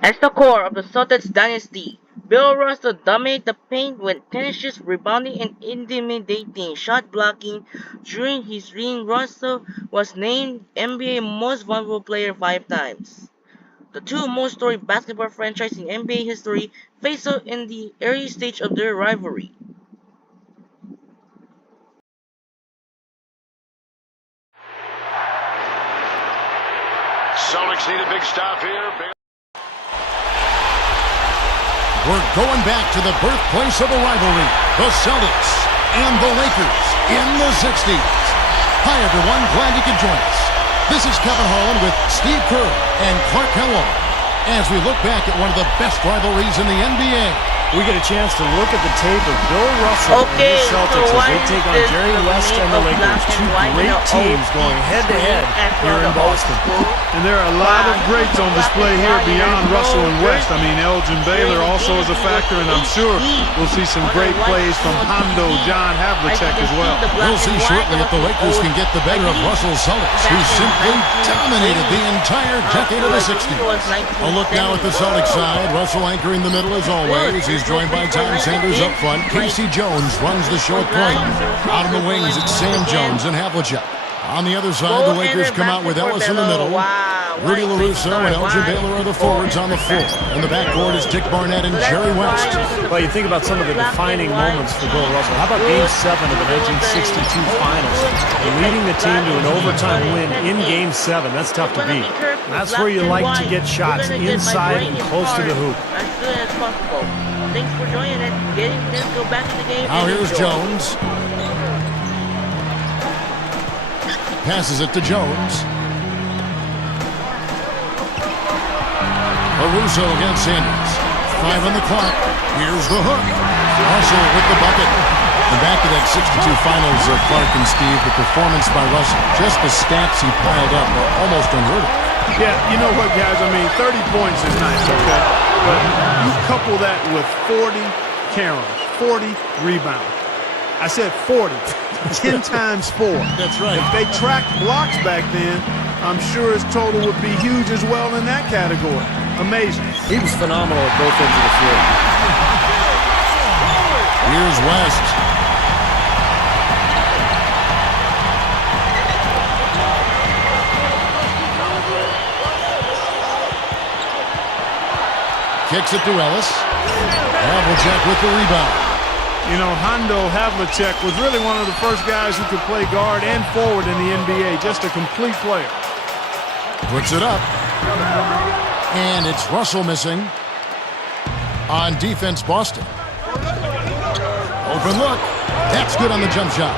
As the core of the Celtics dynasty, Bill Russell dominated the paint with tenacious rebounding and intimidating shot blocking during his reign. Russell was named NBA Most Valuable Player 5 times. The two most storied basketball franchises in NBA history faced off in the early stage of their rivalry. Celtics need a big stop here. We're going back to the birthplace of the rivalry, the Celtics and the Lakers in the 60s. Hi, everyone. Glad you could join us. This is Kevin Harlan with Steve Kerr and Clark Kellogg as we look back at one of the best rivalries in the NBA. We get a chance to look at the tape of Bill Russell and his Celtics as they take on Jerry West and the Lakers. Two great teams going head-to-head here in Boston. And there are a lot of greats on display here beyond Russell and West. I mean, Elgin Baylor also is a factor, and I'm sure we'll see some great plays from Hondo, John Havlicek as well. We'll see shortly if the Lakers can get the better of Russell's Celtics, who simply dominated the entire decade of the 60s. A look now at the Celtics side. Russell anchoring the middle as always. He's joined by Tom Sanders up front. Casey Jones runs the show at point. Out of the wings, it's Sam Jones and Havlicek. On the other side, the Lakers come out with Ellis in the middle. Rudy LaRusso and Elgin Baylor are the forwards on the floor. And the backcourt is Dick Barnett and Jerry West. Well, you think about some of the defining moments for Bill Russell. How about Game 7 of the 1962 Finals? Leading the team to an overtime win in Game 7. That's tough to beat. That's where you like to get shots inside and close to the hoop. As soon as possible. Thanks for joining us. Getting this go back to the game. Now here's Jones. Passes it to Jones. LaRusso against Sanders. 5 on the clock. Here's the hook. Russell with the bucket. And back to that 62 Finals of Clark and Steve, the performance by Russell. Just the stats he piled up are almost unheard of. Yeah, you know what, guys? I mean, 30 points is nice, okay? But you couple that with 40 caroms, 40 rebounds. I said 40. 10 times 4. That's right. If they tracked blocks back then, I'm sure his total would be huge as well in that category. Amazing. He was phenomenal at both ends of the floor. Here's West. Kicks it to Ellis. Havlicek with the rebound. You know, Hondo Havlicek was really one of the first guys who could play guard and forward in the NBA. Just a complete player. Puts it up. And it's Russell missing. On defense, Boston. Open look. That's good on the jump shot.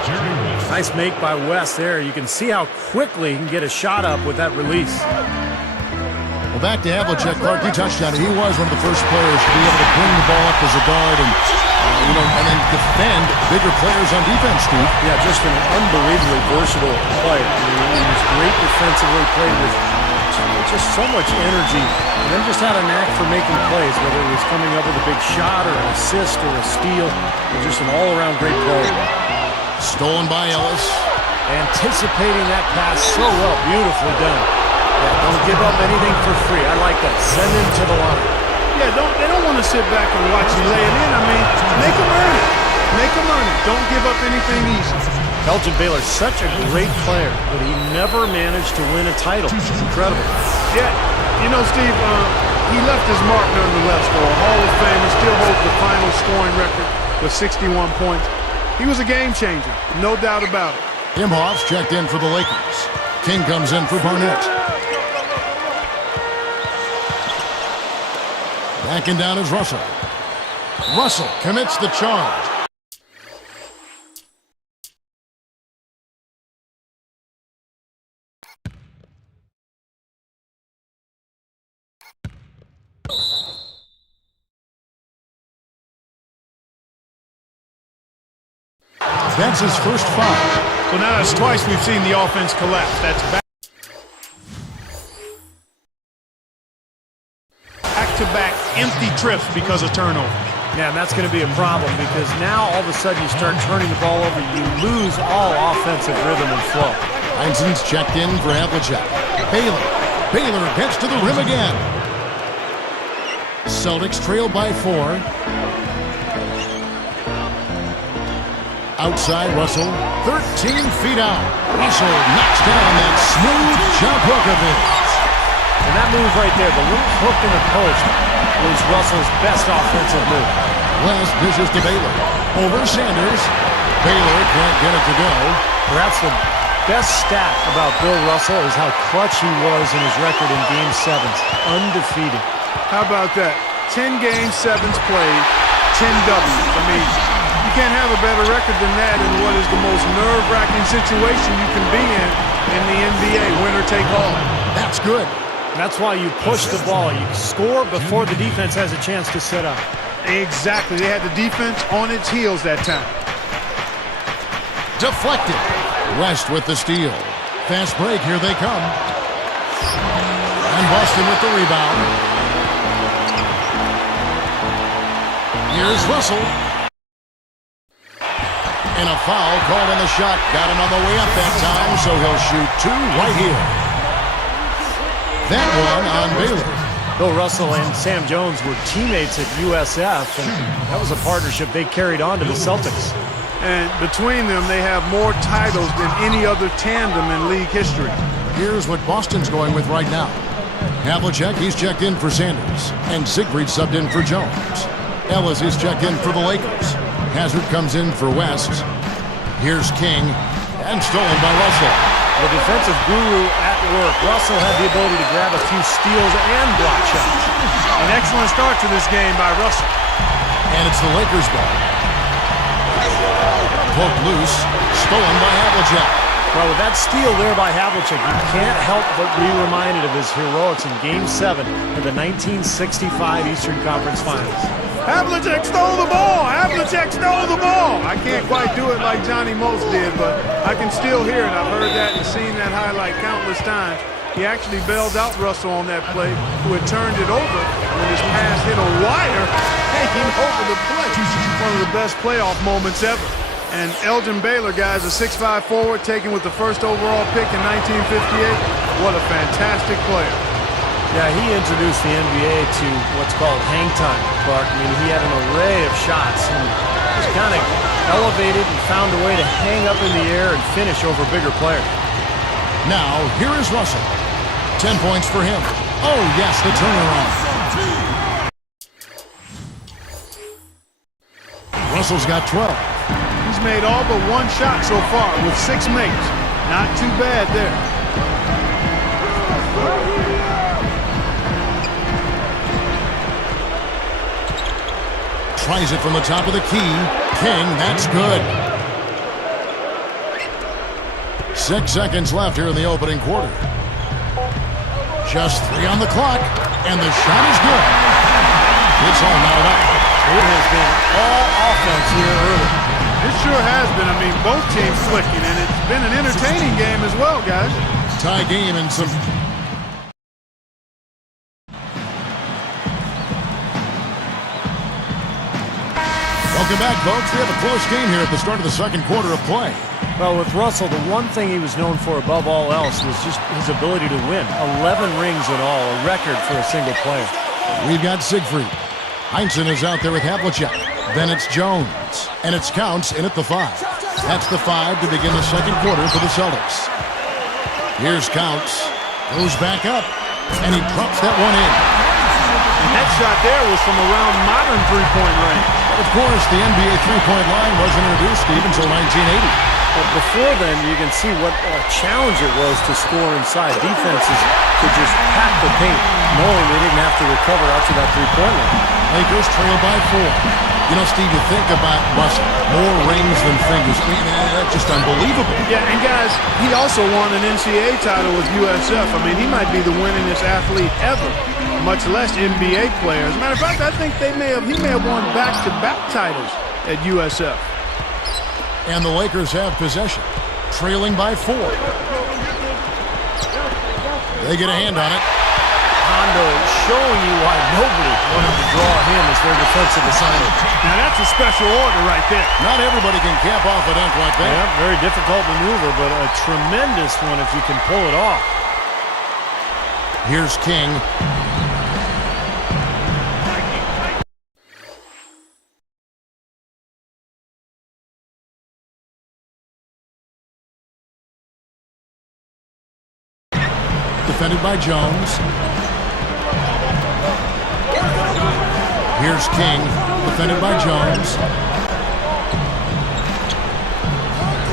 Nice make by West there. You can see how quickly he can get a shot up with that release. Well, back to Havlicek. Clark, you touched on it. He was one of the first players to be able to bring the ball up as a guard and and then defend bigger players on defense, Steve. Yeah, just an unbelievably versatile player. I mean, he was great defensively, played with just so much energy, and then just had a knack for making plays, whether it was coming up with a big shot or an assist or a steal. Just an all-around great player. Stolen by Ellis. Anticipating that pass so well. Beautifully done. Yeah, don't give up anything for free. I like that. Send him to the line. Yeah, they don't want to sit back and watch you lay it in. I mean, make them earn it. Make them earn it. Don't give up anything easy. Elgin Baylor, such a great player, but he never managed to win a title. It's incredible. Yeah, you know, Steve, he left his mark nonetheless, though. A Hall of Fame and still holds the final scoring record with 61 points. He was a game changer, no doubt about it. Imhoff's checked in for the Lakers. King comes in for Barnett. Backing down is Russell. Russell commits the charge. That's his first foul. So now that's twice we've seen the offense collapse. That's back-to-back empty trips because of turnover. Yeah, and that's going to be a problem because now all of a sudden you start turning the ball over, you lose all offensive rhythm and flow. Heinzen's checked in for Havlicek. Baylor gets to the rim again. Celtics trail by 4. Outside Russell, 13 feet out. Russell knocks down that smooth jump hook of his. And that move right there, the little hook in the post, was Russell's best offensive move. West dishes to Baylor. Over Sanders. Baylor can't get it to go. Perhaps the best stat about Bill Russell is how clutch he was in his record in Game 7s. Undefeated. How about that? 10 Game 7s played, 10 W's. I mean, you can't have a better record than that in what is the most nerve-wracking situation you can be in the NBA, winner take all. That's good. That's why you push the ball. You score before the defense has a chance to set up. Exactly. They had the defense on its heels that time. Deflected. West with the steal. Fast break. Here they come. And Boston with the rebound. Here's Russell. And a foul called on the shot. Got him on the way up that time, so he'll shoot 2 right here. That one on Baylor. Bill Russell and Sam Jones were teammates at USF, and that was a partnership they carried on to the Celtics. And between them, they have more titles than any other tandem in league history. Here's what Boston's going with right now. Havlicek, he's checked in for Sanders. And Siegfried subbed in for Jones. Ellis is checked in for the Lakers. Hazard comes in for West. Here's King. And stolen by Russell. The defensive guru at work. Russell had the ability to grab a few steals and block shots. An excellent start to this game by Russell. And it's the Lakers' ball. Poked loose. Stolen by Havlicek. Well, with that steal there by Havlicek, you can't help but be reminded of his heroics in Game 7 of the 1965 Eastern Conference Finals. Havlicek stole the ball! Havlicek stole the ball! I can't quite do it like Johnny Most did, but I can still hear it. I've heard that and seen that highlight countless times. He actually bailed out Russell on that play, who had turned it over when his pass hit a wire hanging over the play. One of the best playoff moments ever. And Elgin Baylor, guys, a 6'5" forward taken with the first overall pick in 1958. What a fantastic player. Yeah, he introduced the NBA to what's called hang time, Clark. I mean, he had an array of shots and just kind of elevated and found a way to hang up in the air and finish over bigger players. Now, here is Russell. 10 points for him. Oh, yes, the turnaround. Russell's got 12. He's made all but one shot so far with 6 makes. Not too bad there. Tries it from the top of the key. King, that's good. 6 seconds left here in the opening quarter. Just 3 on the clock, and the shot is good. It's all knotted up. It has been all offense here early. It sure has been. I mean, both teams clicking, and it's been an entertaining game as well, guys. Tie game and some... Welcome back, folks. We have a close game here at the start of the second quarter of play. Well, with Russell, the one thing he was known for above all else was just his ability to win. 11 rings in all, a record for a single player. We've got Siegfried. Heinsohn is out there with Havlicek. Then it's Jones. And it's Counts in at the 5. That's the 5 to begin the second quarter for the Celtics. Here's Counts. Goes back up. And he drops that one in. And that shot there was from around modern three-point range. Of course, the NBA three-point line wasn't introduced, Steve, until 1980. But before then, you can see what a challenge it was to score inside. Defenses could just pack the paint, knowing they didn't have to recover out to that three-point line. Lakers trail by 4. You know, Steve, you think about Russell, more rings than fingers. I mean, that's just unbelievable. Yeah, and guys, he also won an NCAA title with USF. I mean, he might be the winningest athlete ever, much less NBA player. As a matter of fact, I think he may have won back-to-back titles at USF. And the Lakers have possession, trailing by 4. They get a hand on it. Hondo showing you why nobody wanted to draw him as their defensive assignment. Now that's a special order right there. Not everybody can cap off a dunk like that. Yeah, very difficult maneuver, but a tremendous one if you can pull it off. Here's King. defended by Jones. Here's King, defended by Jones.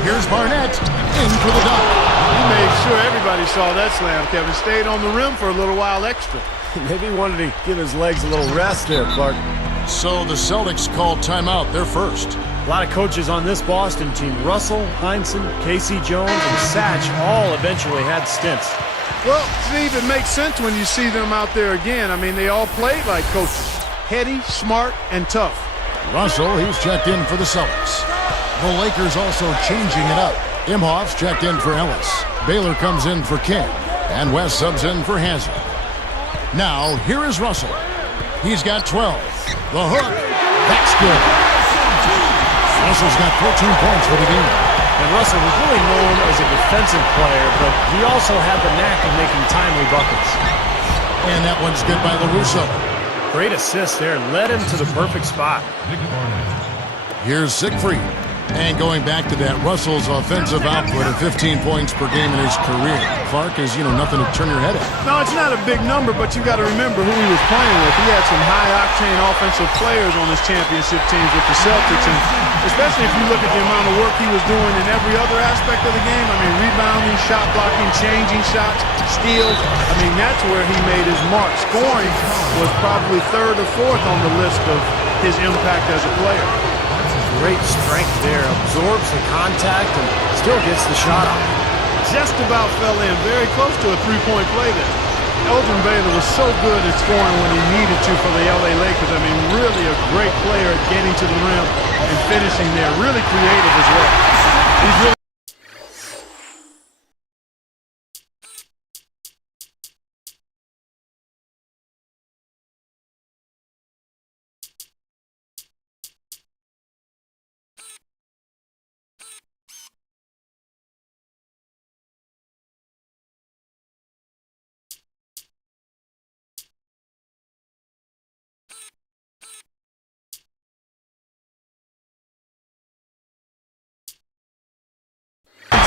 Here's Barnett, in for the dunk. He made sure everybody saw that slam, Kevin. Stayed on the rim for a little while extra. Maybe he wanted to give his legs a little rest there, Clark. So the Celtics called timeout. They're first. A lot of coaches on this Boston team. Russell, Heinsohn, Casey Jones, and Satch all eventually had stints. Well, Steve, it makes sense when you see them out there again. I mean, they all played like coaches. Heady, smart, and tough. Russell, he's checked in for the Celtics. The Lakers also changing it up. Imhoff's checked in for Ellis. Baylor comes in for King. And West subs in for Hazard. Now, here is Russell. He's got 12. The hook. That's good. Russell's got 14 points for the game. And Russell was really known as a defensive player, but he also had the knack of making timely buckets. And that one's good by LaRusso. Great assist there. Led him to the perfect spot. Here's Siegfried. And going back to that, Russell's offensive output of 15 points per game in his career. Clark is, nothing to turn your head at. No, it's not a big number, but you got to remember who he was playing with. He had some high-octane offensive players on his championship teams with the Celtics, and especially if you look at the amount of work he was doing in every other aspect of the game. I mean, rebounding, shot blocking, changing shots, steals. I mean, that's where he made his mark. Scoring was probably third or fourth on the list of his impact as a player. Great strength there. Absorbs the contact and still gets the shot off. Just about fell in. Very close to a three-point play there. Elgin Baylor was so good at scoring when he needed to for the LA Lakers. I mean, really a great player at getting to the rim and finishing there. Really creative as well. He's really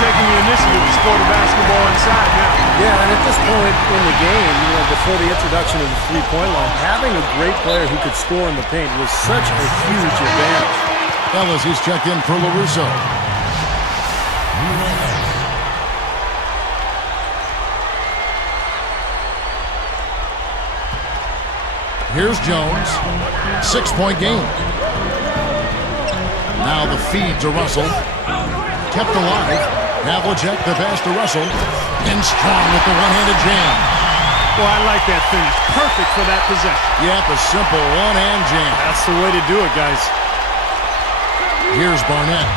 taking the initiative to score the basketball inside now. Yeah, and at this point in the game, before the introduction of the three-point line, having a great player who could score in the paint was such a huge advantage. Ellis, he's checked in for LaRusso. Here's Jones. 6-point game. Now the feed to Russell. Kept alive. Havlicek, the pass to Russell. And strong with the one-handed jam. Well, I like that finish. Perfect for that possession. Yep, a simple one-hand jam. That's the way to do it, guys. Here's Barnett.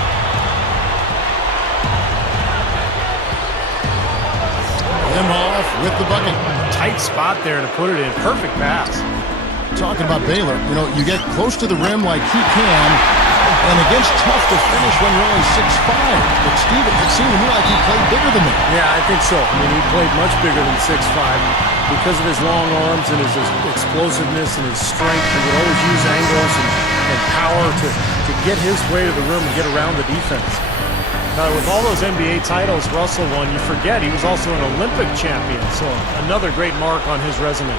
Imhoff with the bucket. Tight spot there to put it in. Perfect pass. Talking about Baylor, you get close to the rim like he can, and it gets tough to finish when you're only 6'5". But Steve, it seemed to me like he played bigger than that. Yeah, I think so. I mean, he played much bigger than 6'5". Because of his long arms and his explosiveness and his strength, he would always use angles and power to get his way to the rim and get around the defense. Now, with all those NBA titles Russell won, you forget he was also an Olympic champion, so another great mark on his resume.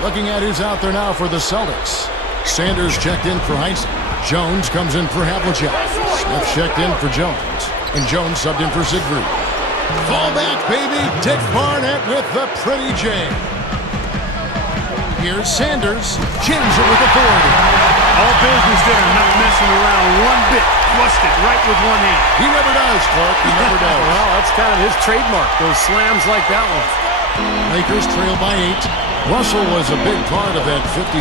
Looking at who's out there now for the Celtics. Sanders checked in for Heinsohn. Jones comes in for Havlicek. Smith checked in for Jones. And Jones subbed in for Siegfried. Fall back, baby. Dick Barnett with the pretty J. Here's Sanders. Jams it with authority. All business there, not messing around one bit. Flushed it right with one hand. He never does, Clark. He never does. Well, that's kind of his trademark, those slams like that one. Lakers trail by 8. Russell was a big part of that 56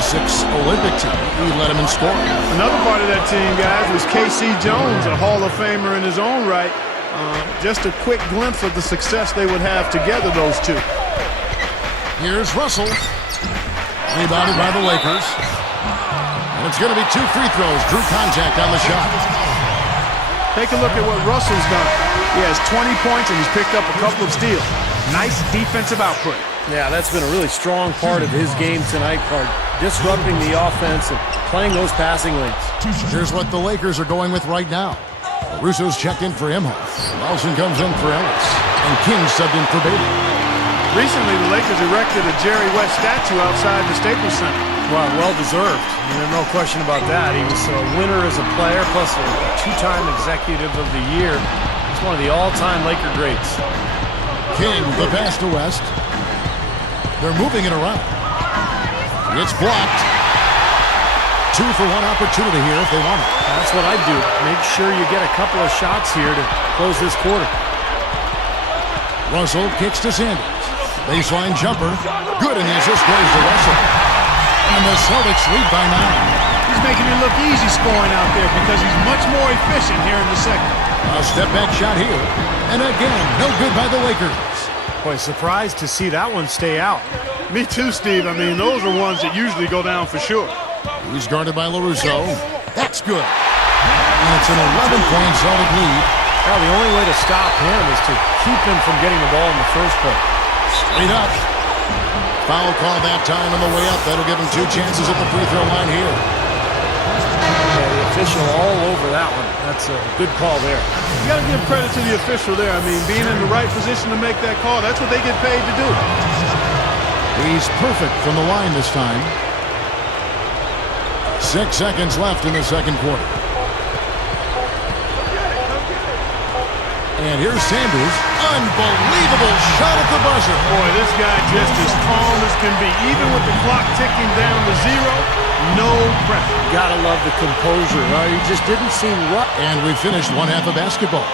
Olympic team. He led him in scoring. Another part of that team, guys, was Casey Jones, a Hall of Famer in his own right. Just a quick glimpse of the success they would have together, those two. Here's Russell. Rebounded by the Lakers. And it's going to be 2 free throws. Drew contact on the shot. Take a look at what Russell's done. He has 20 points and he's picked up a couple of steals. Nice defensive output. Yeah, that's been a really strong part of his game tonight, Clark. Disrupting the offense and playing those passing lanes. Here's what the Lakers are going with right now. Russo's checked in for Imhoff. Nelson comes in for Ellis. And King subbed in for Baylor. Recently, the the Lakers erected a Jerry West statue outside the Staples Center. Well, well-deserved. There's no question about that. He was a winner as a player, plus a two-time executive of the year. He's one of the all-time Laker greats. King, the pass to West. They're moving it around. It's blocked. 2 for 1 opportunity here if they want it. That's what I'd do. Make sure you get a couple of shots here to close this quarter. Russell kicks to Sanders. Baseline jumper. Good, and the assist goes to Russell. And the Celtics lead by 9. He's making it look easy scoring out there because he's much more efficient here in the second. A step-back shot here. And again, no good by the Lakers. Boy, surprised to see that one stay out. Me too, Steve. I mean, those are ones that usually go down for sure. He's guarded by LaRusso. That's good. And it's an 11-point Celtic lead. Well, the only way to stop him is to keep him from getting the ball in the first place. Straight up. Foul call that time on the way up. That'll give him 2 chances at the free throw line here. Yeah, the official all over that one. That's a good call there. You got to give credit to the official there. I mean, being in the right position to make that call, that's what they get paid to do. He's perfect from the line this time. 6 seconds left in the second quarter. And here's Sanders. Unbelievable shot at the buzzer. Boy, this guy just as calm as can be. Even with the clock ticking down to 0, no pressure. Gotta love the composure. He just didn't seem rough. And we finished one half of basketball.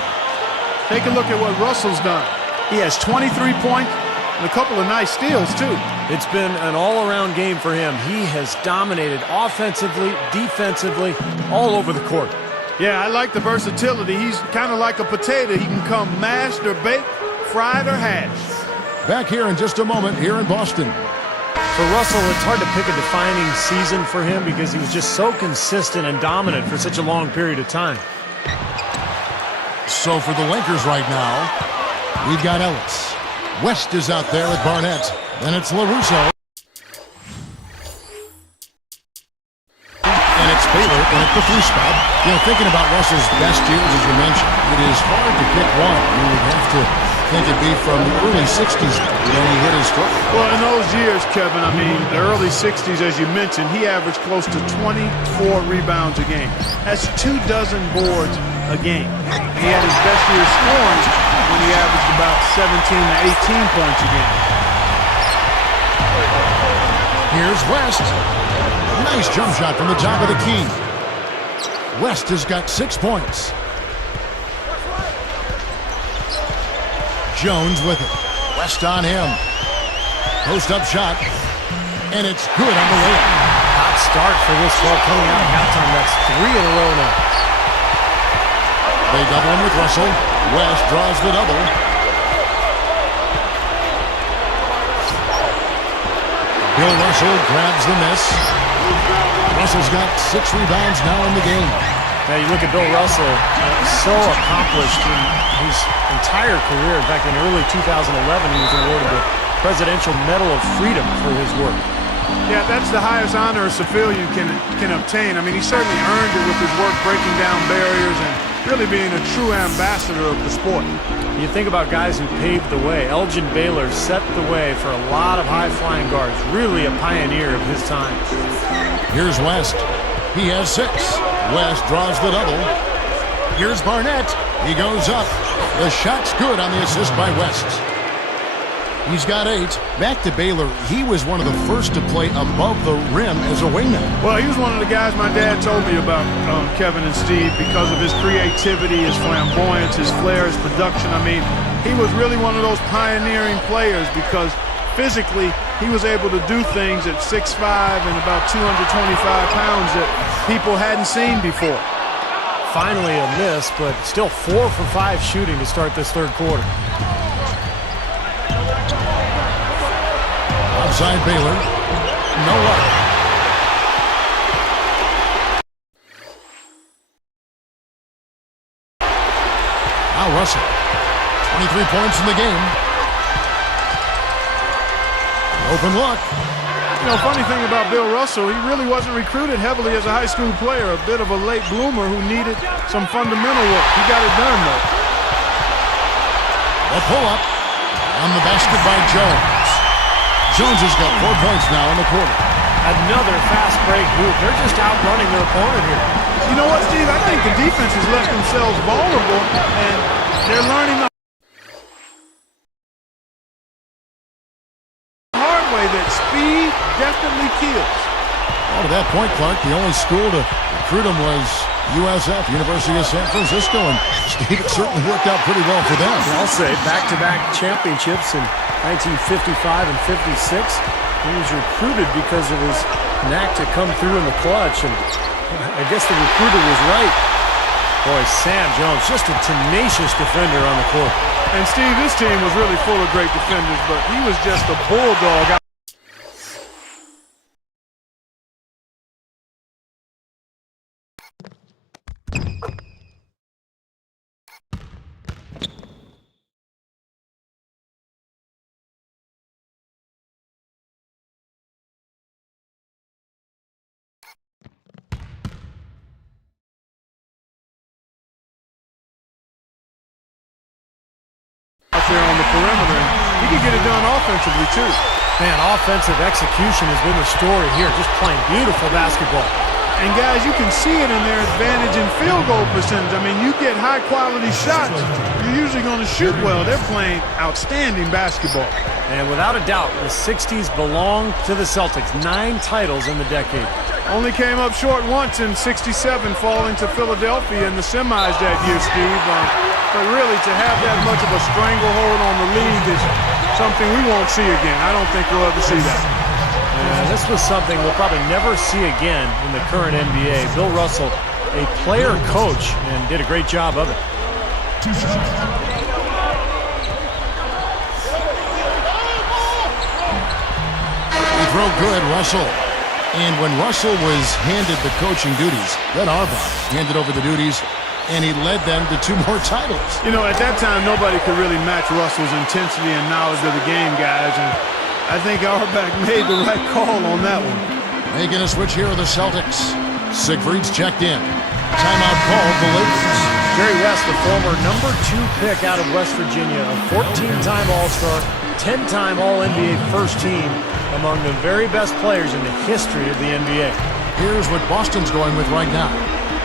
Take a look at what Russell's done. He has 23 points and a couple of nice steals, too. It's been an all-around game for him. He has dominated offensively, defensively, all over the court. Yeah, I like the versatility. He's kind of like a potato. He can come mashed or baked, fried or hashed. Back here in just a moment here in Boston. For Russell, it's hard to pick a defining season for him because he was just so consistent and dominant for such a long period of time. So for the Lakers right now, we've got Ellis. West is out there with Barnett. Then it's LaRusso. And it's Baylor in at the 3 spot. You know, thinking about Russell's best years, as you mentioned, it is hard to pick one. You would have to think it'd be from the early 60s when he hit his stride. Well, in those years, Kevin, I mean, the early 60s, as you mentioned, he averaged close to 24 rebounds a game. That's 24 boards a game. He had his best year scoring when he averaged about 17 to 18 points a game. Here's West. Nice jump shot from the top of the key. West has got 6 points. Jones with it. West on him. Post-up shot. And it's good on the way up. Hot start for this ball coming out of halftime. That's 3 in a row now. They double him with Russell. West draws the double. Bill Russell grabs the miss. Russell's got 6 rebounds now in the game. Now you look at Bill Russell, so accomplished in his entire career. In fact, in early 2011, he was awarded the Presidential Medal of Freedom for his work. Yeah, that's the highest honor a civilian can obtain. I mean, he certainly earned it with his work breaking down barriers and really being a true ambassador of the sport. You think about guys who paved the way. Elgin Baylor set the way for a lot of high-flying guards. Really a pioneer of his time. Here's West. He has 6. West draws the double. Here's Barnett. He goes up. The shot's good on the assist by West. He's got 8. Back to Baylor. He was one of the first to play above the rim as a wingman. Well, he was one of the guys my dad told me about, Kevin and Steve, because of his creativity, his flamboyance, his flair, his production. I mean, he was really one of those pioneering players because physically he was able to do things at 6'5" and about 225 pounds that people hadn't seen before. Finally a miss, but still 4 for 5 shooting to start this third quarter. Outside Baylor. No luck. Now Russell. 23 points in the game. Open look. You know, funny thing about Bill Russell, he really wasn't recruited heavily as a high school player. A bit of a late bloomer who needed some fundamental work. He got it done, though. A pull-up on the basket by Jones. Jones has got 4 points now in the quarter. Another fast break move. They're just outrunning their opponent here. You know what, Steve? I think the defense has left themselves vulnerable, and they're learning the hard way that speed definitely kills. Well, to that point, Clark, the only school to recruit him was USF, University of San Francisco, and Steve, it certainly worked out pretty well for them. I'll say back-to-back championships in 1955 and 56. He was recruited because of his knack to come through in the clutch, and I guess the recruiter was right. Boy, Sam Jones, just a tenacious defender on the court. And Steve, this team was really full of great defenders, but he was just a bulldog. There on the perimeter, and he can get it done offensively too. Man, offensive execution has been the story here, just playing beautiful basketball. And guys, you can see it in their advantage in field goal percentage. I mean, you get high quality shots, you're usually going to shoot well. They're playing outstanding basketball. And without a doubt, the 60s belong to the Celtics. 9 titles in the decade. Only came up short once in '67, falling to Philadelphia in the semis that year, Steve. But really, to have that much of a stranglehold on the league is something we won't see again. I don't think we'll ever see that. This was something we'll probably never see again in the current NBA. Bill Russell, a player coach, and did a great job of it. They throw good, Russell. And when Russell was handed the coaching duties, then Auerbach handed over the duties, and he led them to 2 more titles. You know, at that time, nobody could really match Russell's intensity and knowledge of the game, guys. And I think Auerbach made the right call on that one. Making a switch here with the Celtics. Siegfried's checked in. Timeout called the Lakers. Jerry West, the former number 2 pick out of West Virginia, a 14-time All-Star, 10-time All-NBA first team, among the very best players in the history of the NBA. Here's what Boston's going with right now.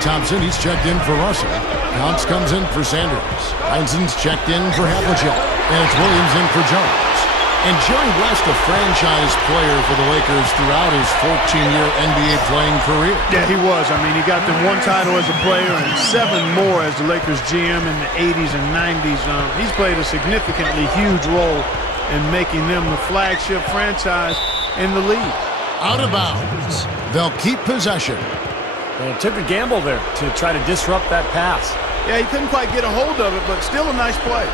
Thompson, he's checked in for Russell. Counts comes in for Sanders. Heinzen's checked in for Havlicek. And it's Williams in for Jones. And Jerry West, a franchise player for the Lakers throughout his 14-year NBA playing career. Yeah, he was. I mean, he got them 1 title as a player and 7 more as the Lakers GM in the 80s and 90s. He's played a significantly huge role in making them the flagship franchise in the league. Out of bounds. They'll keep possession. And it took a gamble there to try to disrupt that pass. Yeah, he couldn't quite get a hold of it, but still a nice play.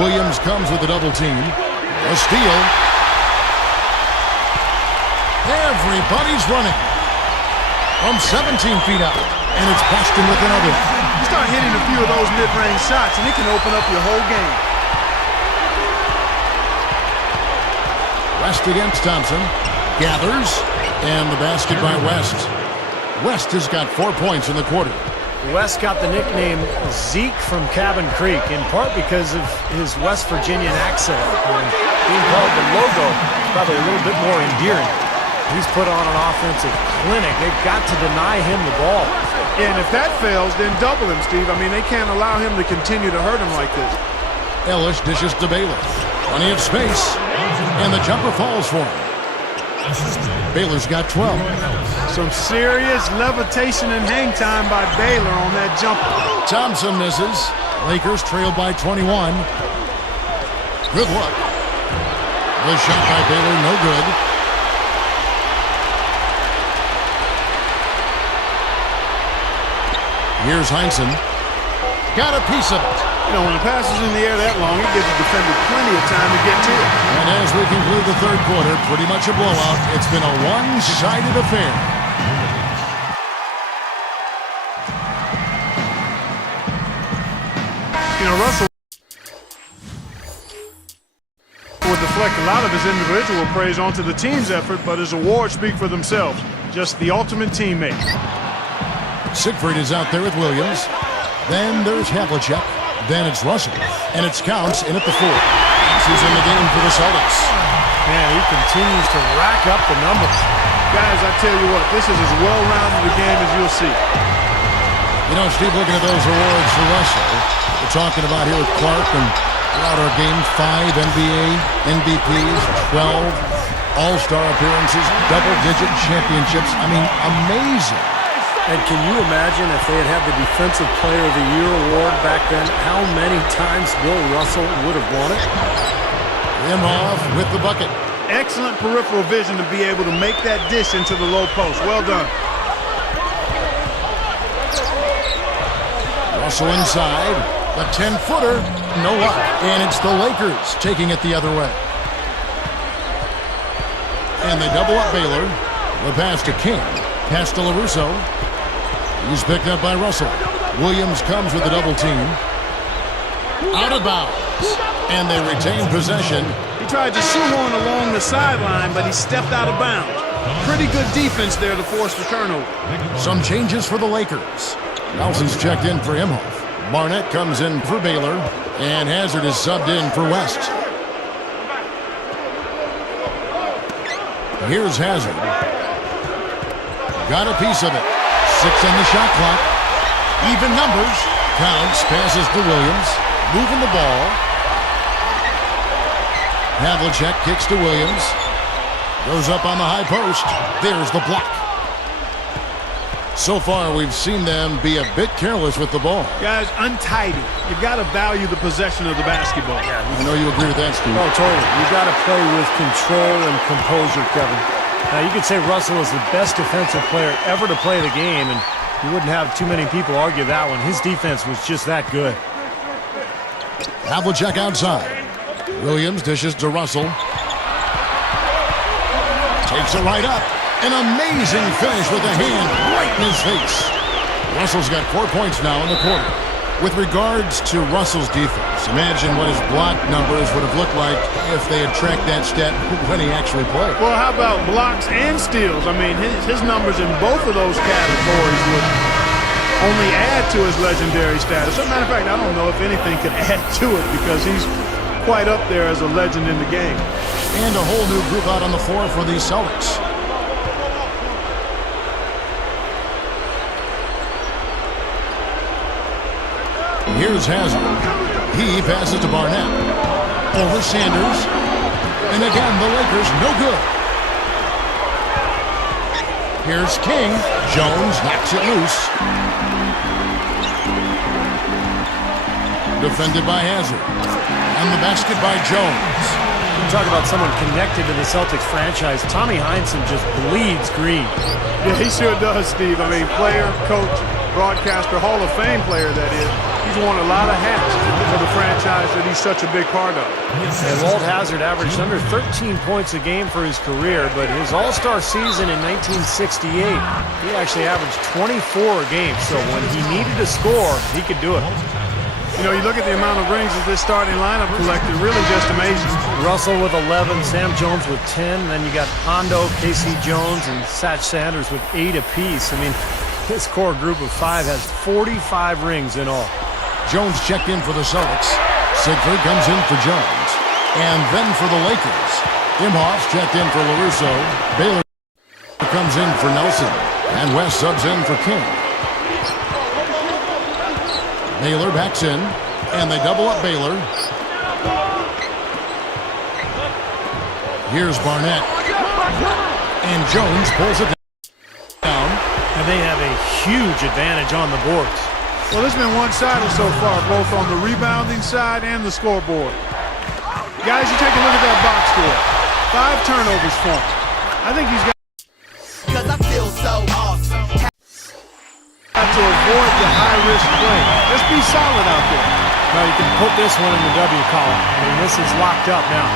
Williams comes with a double team. A steal. Everybody's running. From 17 feet out. And it's Boston with another. You start hitting a few of those mid-range shots, and it can open up your whole game. West against Thompson. Gathers. And the basket by West. West has got 4 points in the quarter. West got the nickname Zeke from Cabin Creek, in part because of his West Virginian accent. And being called the logo is probably a little bit more endearing. He's put on an offensive clinic. They've got to deny him the ball. And if that fails, then double him, Steve. I mean, they can't allow him to continue to hurt him like this. Ellis dishes to Baylor. Plenty of space. And the jumper falls for him. Baylor's got 12. Some serious levitation and hang time by Baylor on that jumper. Thompson misses. Lakers trail by 21. Good luck. The shot by Baylor, no good. Here's Heinzen. Got a piece of it. You know, when the pass is in the air that long, it gives the defender plenty of time to get to it. And as we conclude the third quarter, pretty much a blowout. It's been a one-sided affair. You know, Russell would deflect a lot of his individual praise onto the team's effort, but his awards speak for themselves. Just the ultimate teammate. Siegfried is out there with Williams. Then there's Havlicek. Then it's Russell. And it's Counts in at the 4. who's in the game for the Celtics. Man, he continues to rack up the numbers. Guys, I tell you what, this is as well-rounded a game as you'll see. You know, Steve, looking at those awards for Russell, we're talking about here with Clark and throughout our game, 5 NBA MVPs, 12 All-Star appearances, double-digit championships. I mean, amazing. And can you imagine if they had the Defensive Player of the Year award back then, how many times Bill Russell would have won it? Imhoff with the bucket. Excellent peripheral vision to be able to make that dish into the low post. Well done. Russell inside. A 10-footer. No luck. And it's the Lakers taking it the other way. And they double up Baylor. The pass to King. Pass to LaRusso. He's picked up by Russell. Williams comes with a double team. Out of bounds. And they retain possession. He tried to shoehorn along the sideline, but he stepped out of bounds. Pretty good defense there to force the turnover. Some changes for the Lakers. Nelson's checked in for Imhoff. Barnett comes in for Baylor. And Hazard is subbed in for West. Here's Hazard. Got a piece of it. 6 on the shot clock. Even numbers. Counts. Passes to Williams. Moving the ball. Havlicek kicks to Williams. Goes up on the high post. There's the block. So far, we've seen them be a bit careless with the ball. Guys, untidy. You've got to value the possession of the basketball. I know you agree with that, Steve. Oh, totally. You've got to play with control and composure, Kevin. Now, you could say Russell is the best defensive player ever to play the game, and you wouldn't have too many people argue that one. His defense was just that good. Havlicek outside. Williams dishes to Russell. Takes it right up. An amazing finish with a hand right in his face. Russell's got 4 points now in the quarter. With regards to Russell's defense, imagine what his block numbers would have looked like if they had tracked that stat when he actually played. Well, how about blocks and steals? I mean, his numbers in both of those categories would only add to his legendary status. As a matter of fact, I don't know if anything could add to it because he's quite up there as a legend in the game. And a whole new group out on the floor for the Celtics. Here's Hazard. He passes to Barnett. Over Sanders. And again, the Lakers no good. Here's King. Jones knocks it loose. Defended by Hazard. And the basket by Jones. You talk about someone connected to the Celtics franchise. Tommy Heinsohn just bleeds green. Yeah, he sure does, Steve. I mean, player, coach, broadcaster, Hall of Fame player, that is. He's worn a lot of hats for the franchise that he's such a big part of. And Walt Hazard averaged under 13 points a game for his career, but his All-Star season in 1968, he actually averaged 24 a game. So when he needed to score, he could do it. You know, you look at the amount of rings that this starting lineup collected, really just amazing. Russell with 11, Sam Jones with 10, then you got Hondo, Casey Jones, and Satch Sanders with 8 apiece. I mean, this core group of 5 has 45 rings in all. Jones checked in for the Celtics. Sigford comes in for Jones. And then for the Lakers. Imhoff's checked in for LaRusso. Baylor comes in for Nelson. And West subs in for King. Baylor backs in. And they double up Baylor. Here's Barnett. And Jones pulls it down. And they have a huge advantage on the boards. Well, it's been one-sided so far, both on the rebounding side and the scoreboard. Guys, you take a look at that box score. 5 turnovers for him. I think he's got to avoid the high-risk play. Just be solid out there. Well, you can put this one in the W column. I mean, this is locked up now.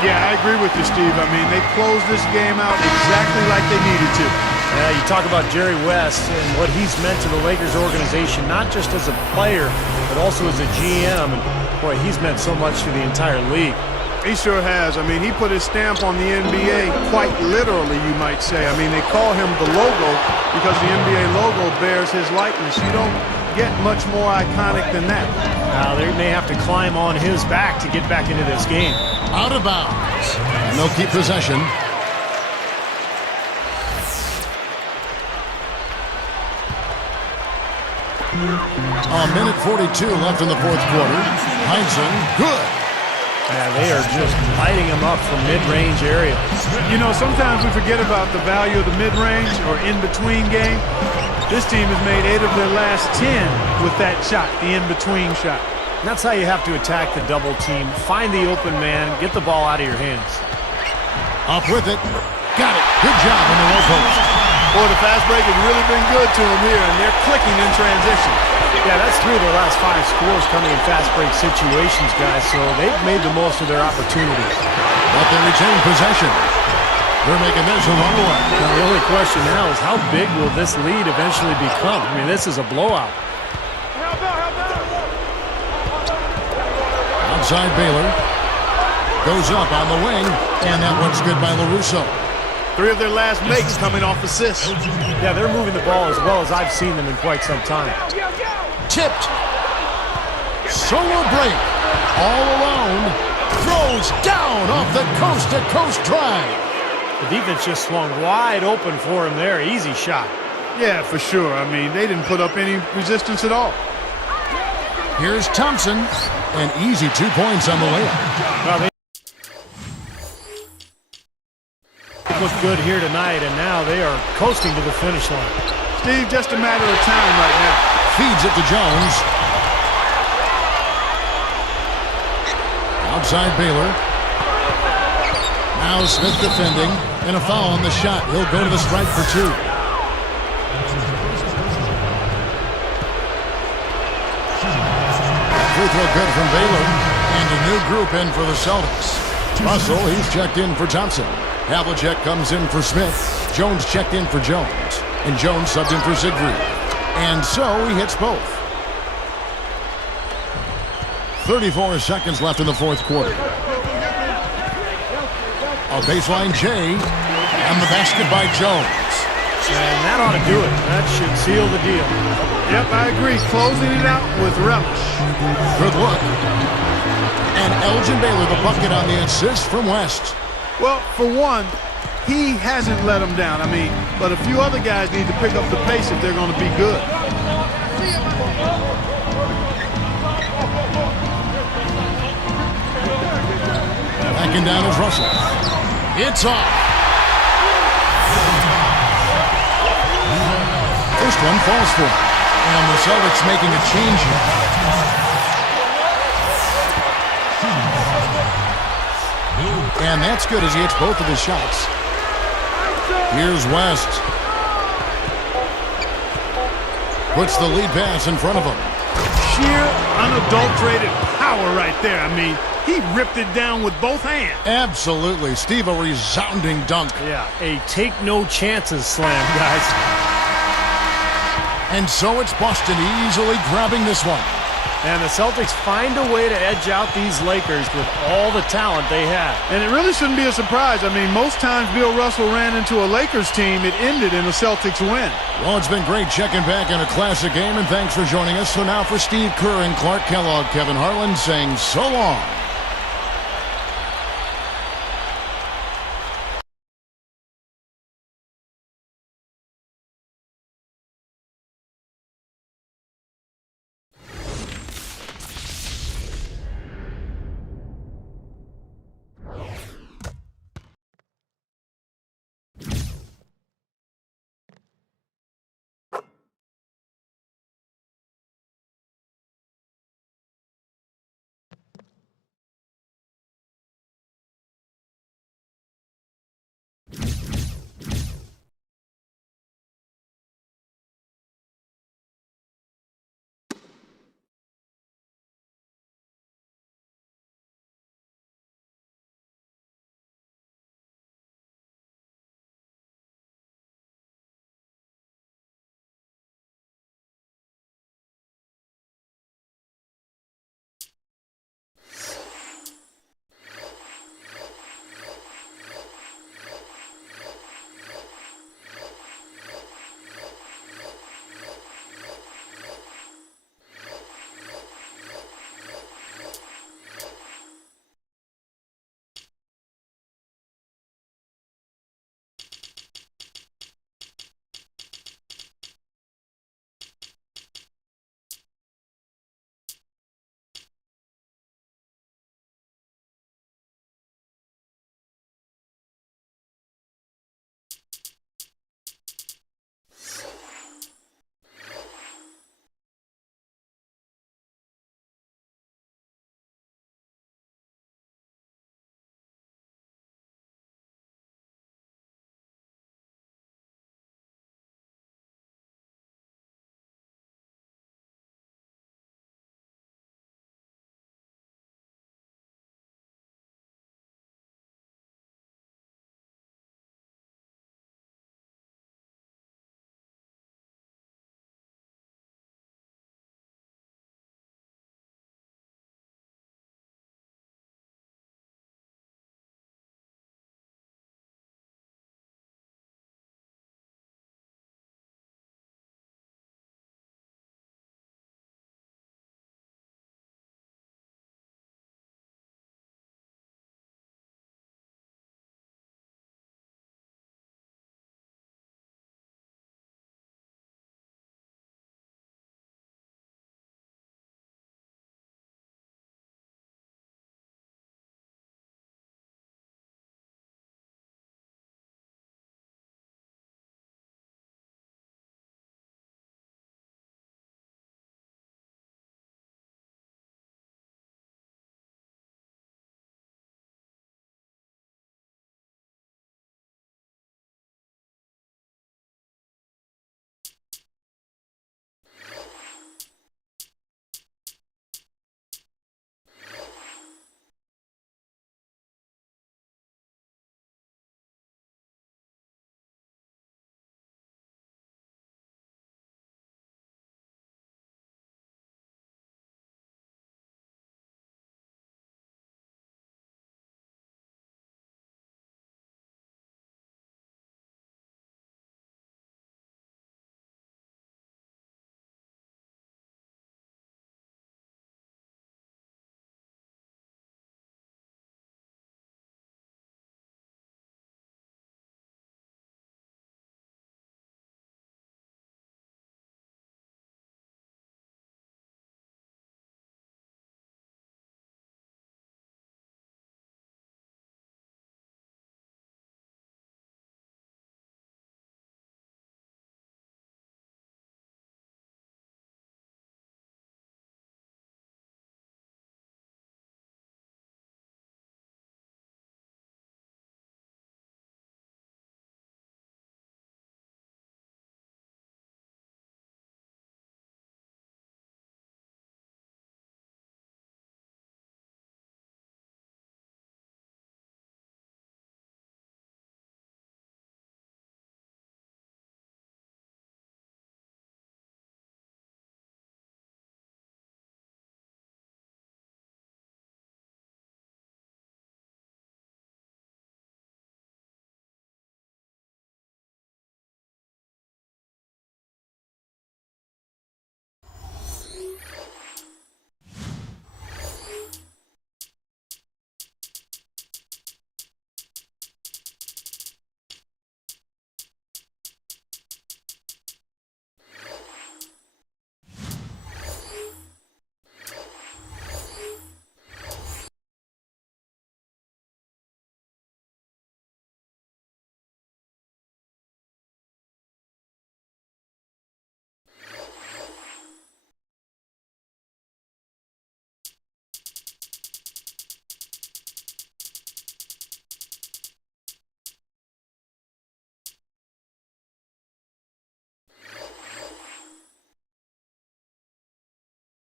Yeah, I agree with you, Steve. I mean, they closed this game out exactly like they needed to. Yeah, you talk about Jerry West and what he's meant to the Lakers organization, not just as a player, but also as a GM. And boy, he's meant so much to the entire league. He sure has. I mean, he put his stamp on the NBA quite literally, you might say. I mean, they call him the logo because the NBA logo bears his likeness. You don't get much more iconic than that. Now they may have to climb on his back to get back into this game. Out of bounds. And they'll keep possession. A minute 42 left in the fourth quarter. Heinsohn, good. Yeah, they are just lighting him up from mid-range area. You know, sometimes we forget about the value of the mid-range or in-between game. This team has made 8 of their last 10 with that shot, the in-between shot. And that's how you have to attack the double team. Find the open man, get the ball out of your hands. Up with it. Got it. Good job on the low post. Boy, the fast break has really been good to them here, and they're clicking in transition. Yeah, that's 3 of their last 5 scores coming in fast break situations, guys, so they've made the most of their opportunities. But they retain possession. They're making this a runaway. Now, the only question now is how big will this lead eventually become? I mean, this is a blowout. Outside Baylor. Goes up on the wing, and that one's good by LaRusso. 3 of their last makes coming off assists. Yeah, they're moving the ball as well as I've seen them in quite some time. Tipped. Solo break. All alone. Throws down off the coast-to-coast drive. The defense just swung wide open for him there. Easy shot. Yeah, for sure. I mean, they didn't put up any resistance at all. Here's Thompson. An easy 2 points on the layup. Well, they look good here tonight, and now they are coasting to the finish line. Steve, just a matter of time right now. Feeds it to Jones. Outside Baylor. Now Smith defending, and a foul on the shot. He'll go to the strike for 2. Free throw good from Baylor, and a new group in for the Celtics. Russell, he's checked in for Thompson. Havlicek comes in for Smith. Jones checked in for Jones, and Jones subbed in for Siegfried. And so he hits both. 34 seconds left in the fourth quarter. A baseline J, and the basket by Jones. And that ought to do it. That should seal the deal. Yep, I agree. Closing it out with relish. Good look. And Elgin Baylor, the bucket on the assist from West. Well, for one, he hasn't let them down. I mean, but a few other guys need to pick up the pace if they're going to be good. Backing down is Russell. It's off. First one falls for him. And the Celtics making a change here. And that's good as he hits both of his shots. Here's West. Puts the lead pass in front of him. Sheer, unadulterated power right there. I mean, he ripped it down with both hands. Absolutely. Steve, a resounding dunk. Yeah, a take-no-chances slam, guys. And so it's Boston easily grabbing this one. And the Celtics find a way to edge out these Lakers with all the talent they have. And it really shouldn't be a surprise. I mean, most times Bill Russell ran into a Lakers team, it ended in a Celtics win. Well, it's been great checking back in a classic game, and thanks for joining us. So now for Steve Kerr and Clark Kellogg, Kevin Harlan saying so long.